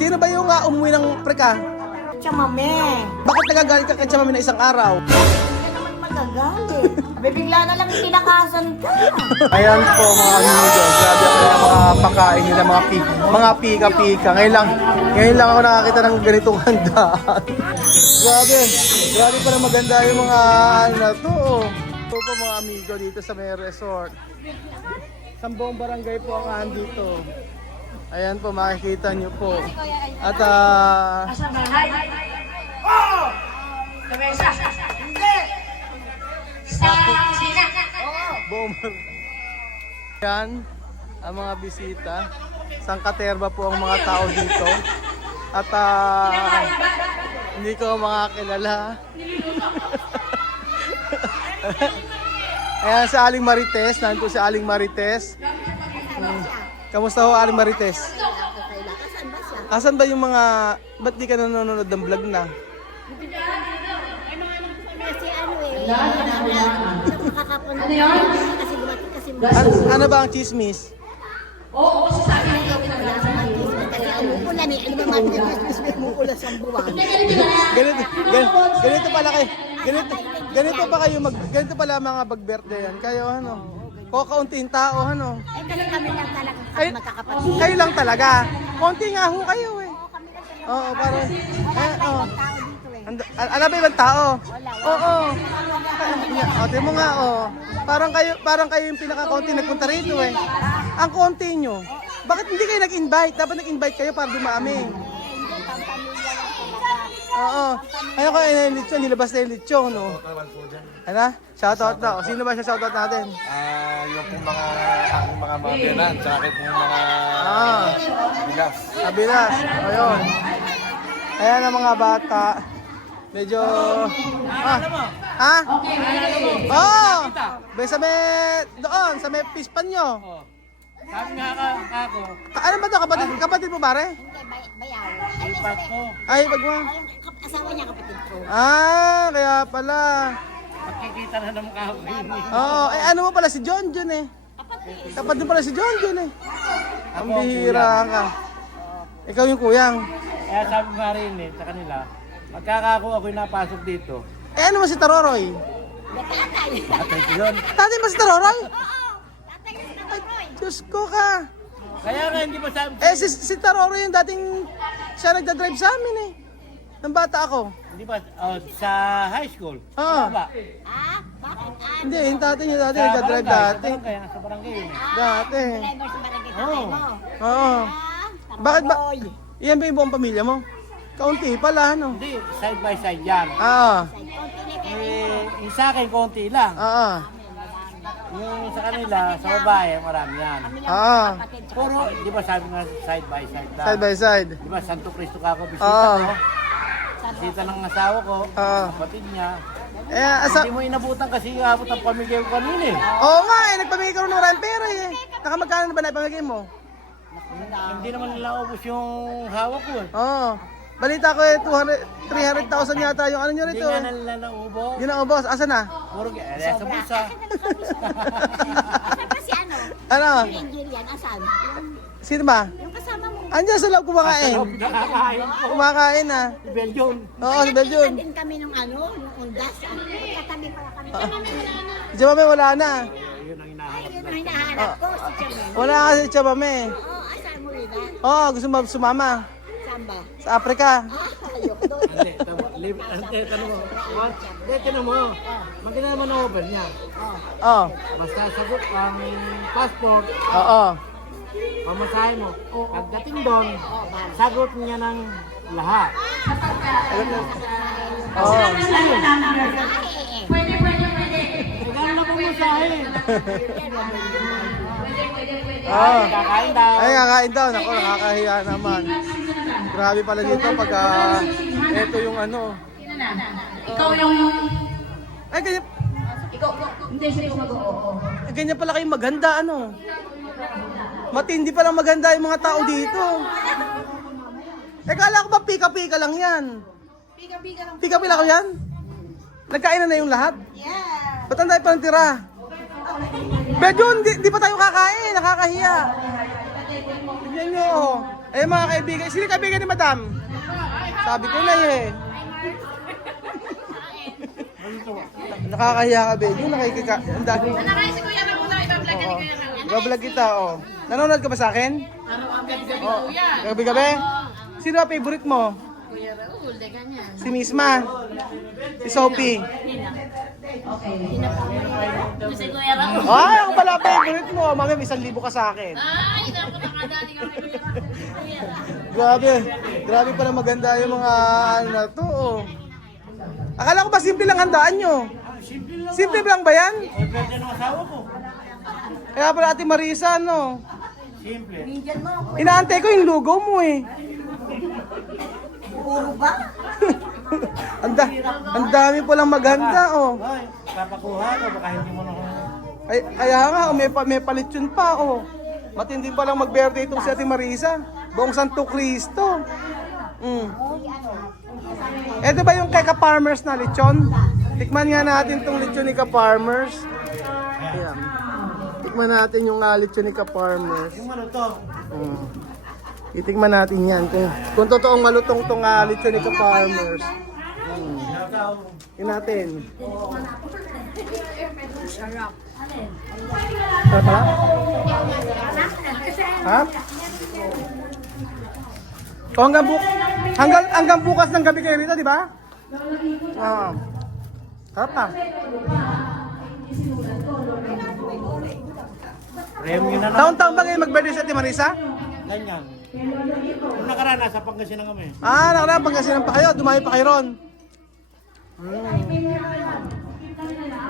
Sino ba yung umuwi ng Africa? Chamame. Bakit nagagalit ka kay Chamame na isang araw? Hindi ka naman magagalit. Bibigla na lang tinakasan ka. Ayan po mga amigo, grabe ako yung mga pakain nila, mga pika-pika. Ngayon lang ako nakakita ng ganitong handaan. Grabe pa na maganda yung mga ano na to. Ito po mga amigo dito sa may resort. Sambuong barangay po ang andito. Ayan po, makikita nyo po. At yan ang mga bisita. Sangkaterba po ang mga tao dito. At hindi ko makakilala. Ayan si Aling Marites. Nandito si Aling Marites. Kamusta ho Aling Marites? Asan ba yung mga... Ba't di ka nanonood ng vlog na? Ano ba ang chismis? Ganito pala kayo. Ganito pala mga bag-birthday yan. Kayo ano? Kaunting tao ano? Kasi kami lang talaga magkakapatid. Kayo lang talaga. Konti nga ho kayo eh. Oo, parang ano ba ibang tao? Oo. Tingnan mo nga oh. Parang kayo yung pinaka-konti nagpunta rito eh. Ang konti nyo. Bakit hindi kayo nag-invite? Dapat nag-invite kayo para dumami. Oo. Ayun ko yung lechon, nilabas na yung lechon, no? Ano? Shoutout daw. Sino ba siya shoutout natin? Yung pong aking mga biyanan, sa akin pong mga bilas. Bilas. Ayun. Ayan ang mga bata. Medyo... Ha? Oo! Sa may... Doon, sa may pispan nyo. Sabi nga ako, Ano ba ito? Kapatid mo pare? Bayaw. ipat ko. Ay, pag mo. Asawa niya kapatid ko. Kaya pala. Makikita na ng mukha ko. Oo, ano mo pala si John John eh. Kapatid mo pala si John John eh. Ang bihira ka. Ikaw yung kuyang. Kaya sabi nga rin sa kanila, magkakako ako'y napasok dito. Ano mo si Taroroy? Tatay. At ito yun. Tatay mo si Taroroy? Tatay ko si Roy. Diyos ko ka. Kaya nga hindi pa sabi, Si Taroroy yung dating siya nagdadrive sa amin eh. Nang bata ako. hindi ba, sa high school. Oo. Ano ba? Bakit? Hindi, yung tatay niya dati Sa nagdadrive dati. Sa barangay yun eh. Dati. Driver sa barangay tatay mo. Oo. Bakit ba? Iyan ba yung buong pamilya mo? Kaunti pala, ano? Hindi, side by side yan. Yung sa akin, konti lang. Yung sa kanila, sa babae, marami yan. Puro, di ba sabi nga side by side lang. Side by side. Di ba, Santo Cristo ka ako, bisita ko. Bisita ng asawa ko, kapatid niya. Hindi mo inabutan kasi abot ang pamigay ko kanina eh. Oo nga eh, nagpamigay ka rin ng maraming pera eh. Nakamagkano na ba na ipamigay mo? Hindi naman nila ubos yung hawak ko eh. Oo. Balita ko eh, 300,000 yata yung ano nyo Hindi rito. nga nila naubos. Yun ang ubos, asa na? Puro sa bulsa. Asan pa si ano? Ano? Si Angelian, asan? Sino ba? Yung kasama mo. Andiyan sa loob kumakain. Nakakain ko. Kumakain na. Si Belgium. Oo, si Belgium. Nakita din kami nung nung undas. Katabi pala kami. Si Chamame wala na. Yun ang hinahanap. Ayun ang hinahanap ko, si Chamel. Wala kasi si Chamame. Oo, asan mo rin ah? Oo, gusto mo sumama. Saan ba? Sa Africa. Ayoko doon. Hindi, tanong mo. Hindi, tanong mo. Maganda naman ang over niya. Oo. Basta sagot ang passport, Oo. pamasahe mo. Pagdating doon, sagot niya ng lahat. Oo. Magkano na pamasahe? Oo. Kakain daw. Ay, kakain daw. Naku, nakakahiya naman. Grabe pala dito pag eto yung ano. Ikaw yung... Ay, ganyan. Ikaw, hindi siya yung mag-oo. Ganyan pala kayong maghanda, ano? Matindi palang maghanda yung mga tao dito. Kala ko ba pika-pika lang yan? Pika-pika lang. Pika-pika lang yan? Nagkain na yung lahat? Yeah. Ba't ang dahil pa ng tira? Bedyon, di pa tayo kakain. Nakakahiya. Tignan nyo, oh. Eh mga kaibigan, sino kaibigan ni Madam? Sabi ko na eh. Nakakahiya ka, baby. Nakikika. Ang dami. Nakaya si Kuya Raul, iba-vlog ka ni Kuya Raul. Gablog kita, oh. Nanonood ka ba sa akin? Araw-araw Oh. Gabi-gabi? Sino ang favorite mo? Kuya Raul, de ganyan. Si Misma? Si Sophie? Si Kuya Raul. Ay, ako pala favorite mo. Mami, 1,000 ka sa akin. Ay, naku, nakadali ka kay Kuya Raul. Grabe. Grabe pala maganda yung mga ano na to, oh. Akala ko ba simple lang handaan nyo? Simple lang ba yan? Eh, pwede ng asawa ko. Kaya pala Ate Marisa, no? Simple. Mindian mo. Inaantay ko yung logo mo eh. Puro ba? Ang dami palang maganda, oh. Ay, papakuha ko, baka hindi mo na Kaya nga, oh, may palit yun pa, oh. Matindi pa lang mag-birthday itong si Ate Marisa. Buong Santo Cristo. Ito ba yung kay Ka-Farmers na lechon? Tikman nga natin itong lechon ni Ka-Farmers. Ayan. Tikman natin yung lechon ni Ka-Farmers. Yung ano to? Itikman natin yan. Kung totoong malutong itong lechon ni Ka-Farmers. Tingnan natin. Sarap pala? Ha? So hanggang bukas ng gabi kayo rito, di ba? Ah. Sarap pa. Premium na na. Taon-taon ba kayo mag-birthday sa Ate Marisa? Ganyan. Kung nakaraan, nasa Pangasinan kami. Ah, nakaraan Pangasinan pa kayo. Dumami pa kayo ron.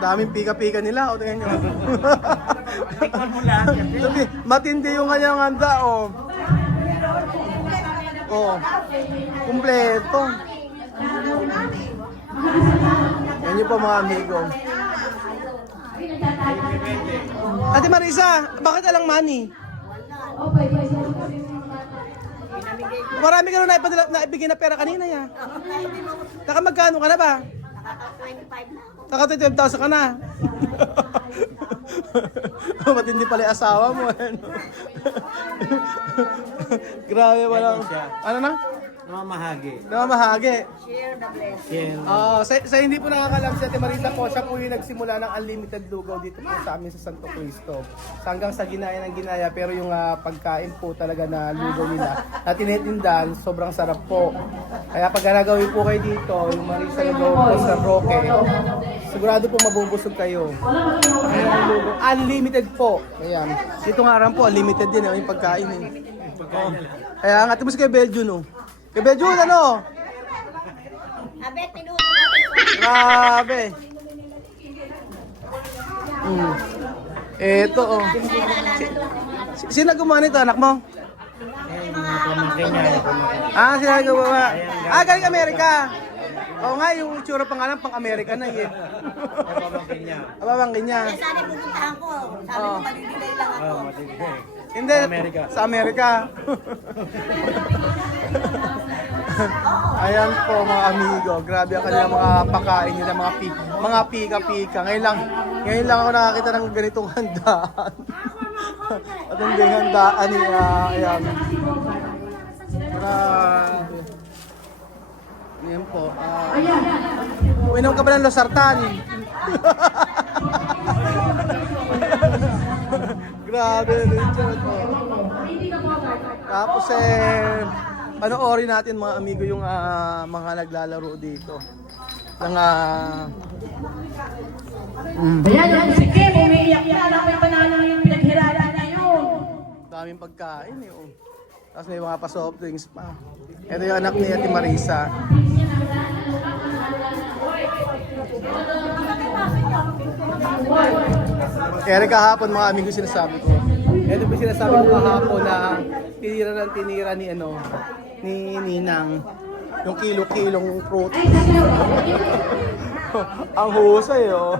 Daming pika-pika nila. O, tingnan nyo. Tikman mo lahat yan. Sabi, matindi yung kanyang handa, oh. Oh. Kumpleto. Yan yun po mga amigo. Ate Marisa, bakit alang money? Marami ka na naibigay na pera kanina ya. Nakamagkano ka na ba? Nakaka-25 na ako. Naka 25,000 ka na. Matindi pala yung asawa mo. Ano? Grabe, walang... Ano na? Namamahagi. Namamahagi. Share the blessing. Yan. Sa hindi po nakakalam si Ate Marisa po, siya po yung nagsimula ng unlimited lugaw dito po sa amin sa Santo Cristo. Hanggang sa ginaya ng ginaya, pero yung pagkain po talaga na lugaw nila na tinitindan, sobrang sarap po. Kaya pag nagawin po kayo dito, yung Marisa lugaw po sa Roque, sigurado po mabubusog kayo. Ayan, lugaw. Unlimited po. Ayan. Dito nga rin po, unlimited din yung pagkain. Oh. Kaya nga, timus kay Belgium, no? Kay Belgium, ano? Abet, minuto natin. Grabe. Eto, oh. Sino gumawa nito, anak mo? Pamangkin niya. Ah, sino gumawa? Ah, galing Amerika. Oo nga, yung itsura pa nga lang, pang-Amerika na eh. Pamangkin niya. Ababangkin niya. Kaya sana pupuntahan ko. Sabi ko, madidilay lang ako. Hindi, Amerika. sa Amerika. Ayan po mga amigo, grabe ang kanilang mga pakain nila, mga pika-pika. Ngayon lang ako nakakita ng ganitong handaan. At hindi handaan niya, ayan. Grabe. Ayan po. Uminom ka ba ng losartan? Grabe, Richard. Tapos panoorin natin mga amigo yung mga naglalaro dito. Ng Ayan, si Kim, umiiyak na. Ako'y panalo yung pinaghiralan niya yun. daming pagkain eh. Oh. Tapos may mga pa-soft drinks pa. Ito yung anak ni Ate Marisa. Kaya kahapon mga amigo sinasabi ko. Ito po sinasabi ko kahapon na tinira ni ni Ninang yung kilo-kilong fruit. Ang husay oh.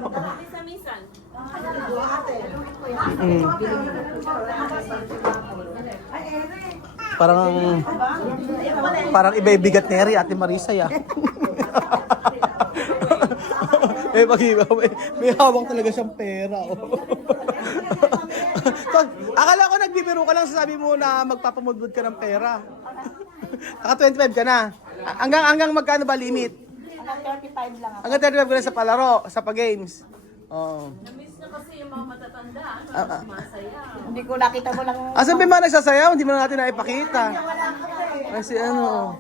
Parang iba-bigat ni Ate Marisa ya. May hawak talaga siyang pera. Oh. So, akala ko nagbibiro ka lang, sasabi mo na magpapamudmud ka ng pera. Naka 25 ka na. Hanggang magkano ba limit? Hanggang 35 lang ako. Hanggang 35 ka na sa palaro, sa pa-games. Oh. Namiss na kasi yung mga matatanda. Masaya. Hindi ko nakita mo lang. Asan ba yung mga nagsasayaw? Hindi mo na natin naipakita. Kasi ano.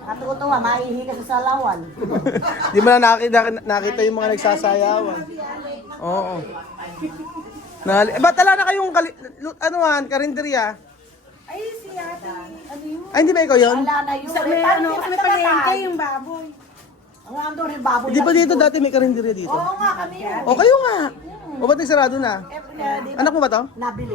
Natutuwa, maihila sa salawan. Di mo na nakita yung mga nagsasayawan. Oo. Ba't tala na kayong karinderya? Ay, si ate. Ano yun? Ay, hindi ba ikaw yun? Wala na yun. May palengke yung baboy. Ang ando rin baboy. Di ba dito dati may karinderya dito? Oo nga, kami yun. O kayo nga. O ba't sarado na? Di ba Anak mo ba to? nabili?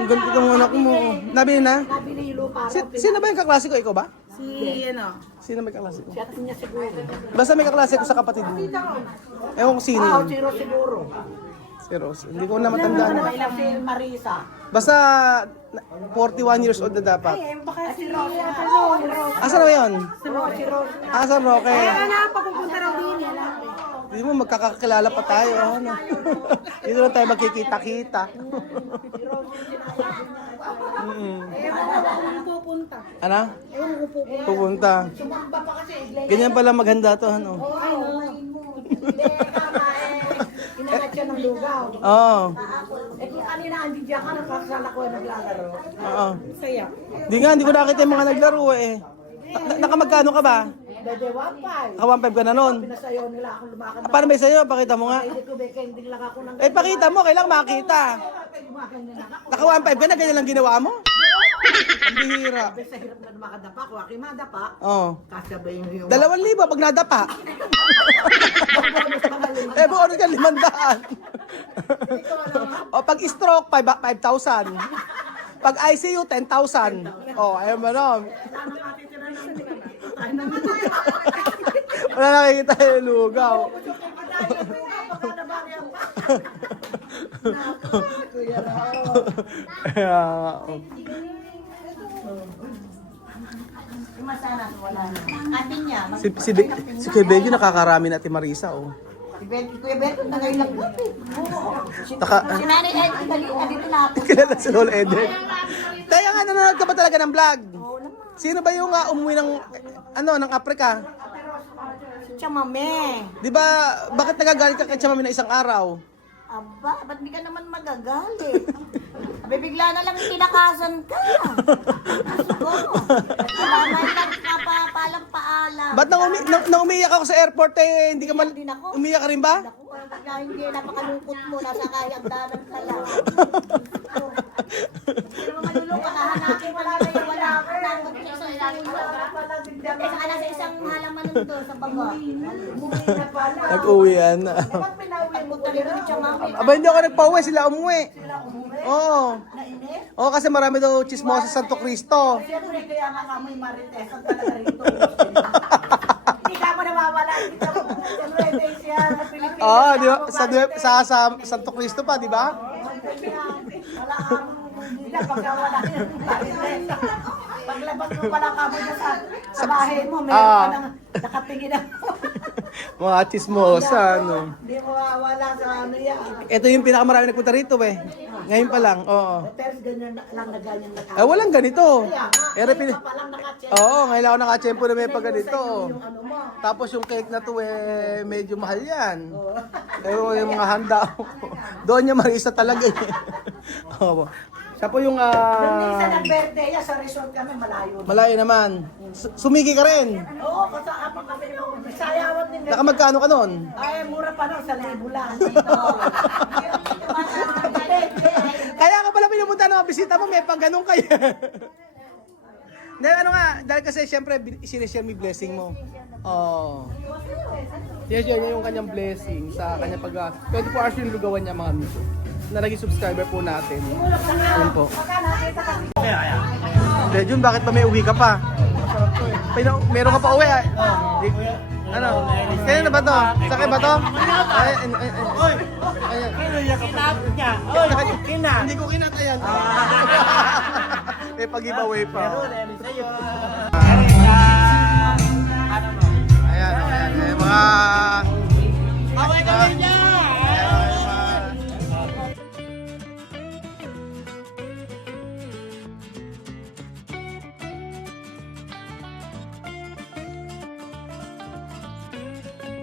Ang ganito ng anak mo. Nabili na? Nabili yung lupa. Sino ba yung kaklase ko? Ikaw ba? Si ano? Sino may kaklase ko? Si ate niya siguro. Basta may kaklase ko sa kapatid mo. Ewan ko sino Oo, yun. siguro. Si Rose. Hindi ko na matandaan. May lang si Marisa. Basta 41 years old na dapat. Eh, baka si Rose. Asan na ba yun? Si Rose. Asan Roque? Ano, papupunta raw din yan. Hindi mo magkakakilala pa tayo. Ano? Dito lang tayo magkikita-kita. Pupunta. Ano? Pupunta. Ganyan pala maghanda to. Ano? Ay, no. Hindi, kama inangat siya ng lugaw. Oo. Eh kung kanina hindi diyan ka, nakasala ko naglalaro. Oo. Saya. Hindi ko nakita yung mga naglaro eh. Nakamagkano ka ba? Dede wapay. Naka 1.5 ka na nun. Pinasayaw nila ako lumakad na. Paano ba sa'yo? Pakita mo nga. Hindi ko beke, hindi lang ako nang Pakita mo. Kailangan makita. Naka 1.5 ka na, ganyan lang ginawa mo? Ang bihira. Sa hirap na makadapa ko, aki madapa. Oo. Kasabay yung 2,000 pag nadapa. Bonus ka 500. O pag stroke, 5,000. Pag ICU, 10,000. O, ayaw mo nun. Wala nakikita yung lugaw. Masana, wala na. Ate niya, Si Kuya Benjo nakakarami na Ate Marisa. Oh. si Kuya Beto, nangailang gabi. Si Nanay Ed, dito na ako. Kilala si Lola Eden. Kaya nga, nanonood ka ba talaga ng vlog? Sino ba yung umuwi ng, ng Africa? Si Chamame. Di ba, bakit nagagalit ka kay Chamami na isang araw? Aba, ba't di ka naman magagalit? Abe, bigla na lang tinakasan ka. Oo. May nagpapalang paalam. Ba't nang umiyak ako sa airport hindi ka Din ako. umiyak ka rin ba? Naku, bigla hindi, napakalungkot mo. Nasa kayagdanan ka lang. Pero malulungkot, hahanapin wala na yung wala ako. Nandun sa isang saka nasa isang halaman doon sa baba. Nag-uwi yan. Ba't pinauwi mo talaga ni Chamame? Aba, hindi ako nagpa-uwi, sila umuwi. Oo. Oo, kasi marami daw chismosa sa Santo Cristo. Siyempre, kaya nga kamoy marites ang talaga rito. Hindi ka mo nawawala dito. Siyempre, siya na Pilipinas. Oo, di ba? Sa Santo Cristo pa, di ba? Wala kang hindi na pagkawala yung marites. Paglabas mo pala kamo na sa bahay mo, meron ka nang nakatingin ako. Mga chismosa, ano. Hindi mo mawawala sa ano yan. Ito yung pinakamarami nagpunta rito, eh. Ngayon pa lang, oo. Pero ganyan lang na ganyan na Walang ganito. Kaya nga, Ere, pa lang nakacheck. Oo, ngayon ako nakachempo na may pag ganito. Yung ano mo. Tapos yung cake na to medyo mahal yan. Pero yung mga handa ko, doon niya marisa talaga eh. Oo. Siya po yung Yung isa ng birthday niya sa resort kami, malayo. malayo naman. Sumigi ka rin. Oo, kasama kami. Sayawan din. Naka magkano ka noon? Ay, mura pa nun, sa libo lang. Kaya ka pala pinupunta ng mga bisita mo, may pag ganun kayo. Hindi, dahil kasi siyempre sinishare mo yung blessing mo. Oo. Sinishare niya yung kanyang blessing sa kanya pag 24 hours yung lugawan niya mga amigo. Na naging subscriber po natin. Yun po. Jun, bakit ba may uwi ka pa? Meron ka pa uwi ah. Ano? Kaya na ba to? Sakay ba to? Ayan. Hindi ko kinat, ayan. May pag-giveaway pa. Ayan, ayan. mga